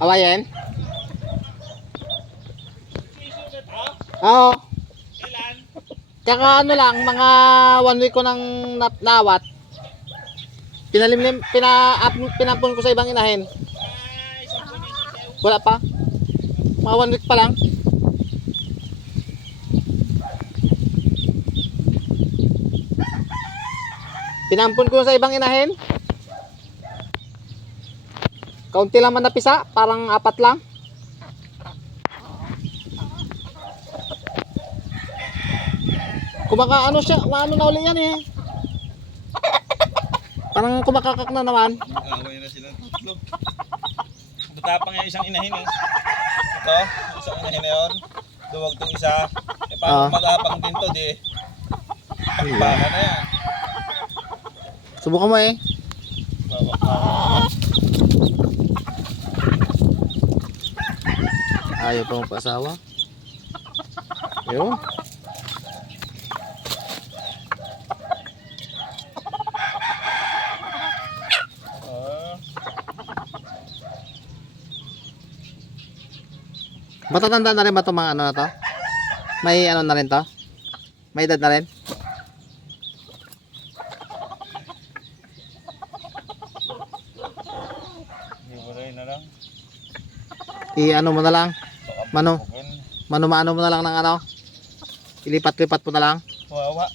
Awayin? Oo. Tsaka ano lang, mga 1 week ko nang nawat. Pinapon ko sa ibang inahin. Wala pa. Mga 1 week pa lang. Pinampon ko sa ibang inahin. Kaunti lang man napisa, parang 4 lang. Kumaka ano siya, ano na uli yan eh. Parang kumakakak na naman. Away na sila tatlo. Matapang yung isang inahin eh. Ito, isang inahin na yun. Duwag itong isa. Eh paano mag-apang din to, di? Baka na yan. Subukan mo eh. Bawak na. Ayaw pa magpa-asawa. Ayun. Matatanda na rin ba itong mga ano na to? May ano na rin to? May edad na rin? Hiwalay na lang. I-ano mo na lang? Baka Mano-mano mo na lang ng ano? Ilipat-lipat mo na lang? wawa.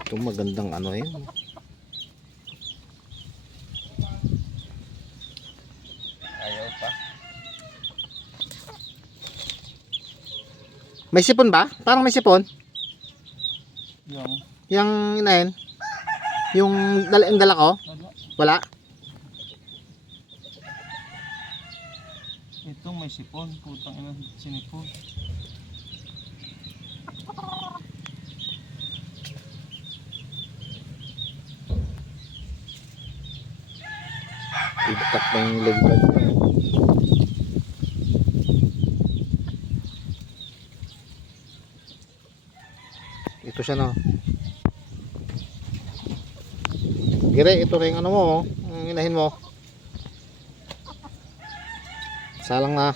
Ito magandang ano eh. Ayaw pa. May sipon ba? Parang may sipon. Yung Yung inahin. Yung dala ko. Wala. Ito may sipon. Putang ina sinipon. Itak pa yung legpad. Ito siya no. Gire, ito rin ano mo, ang inahin mo. Salang na.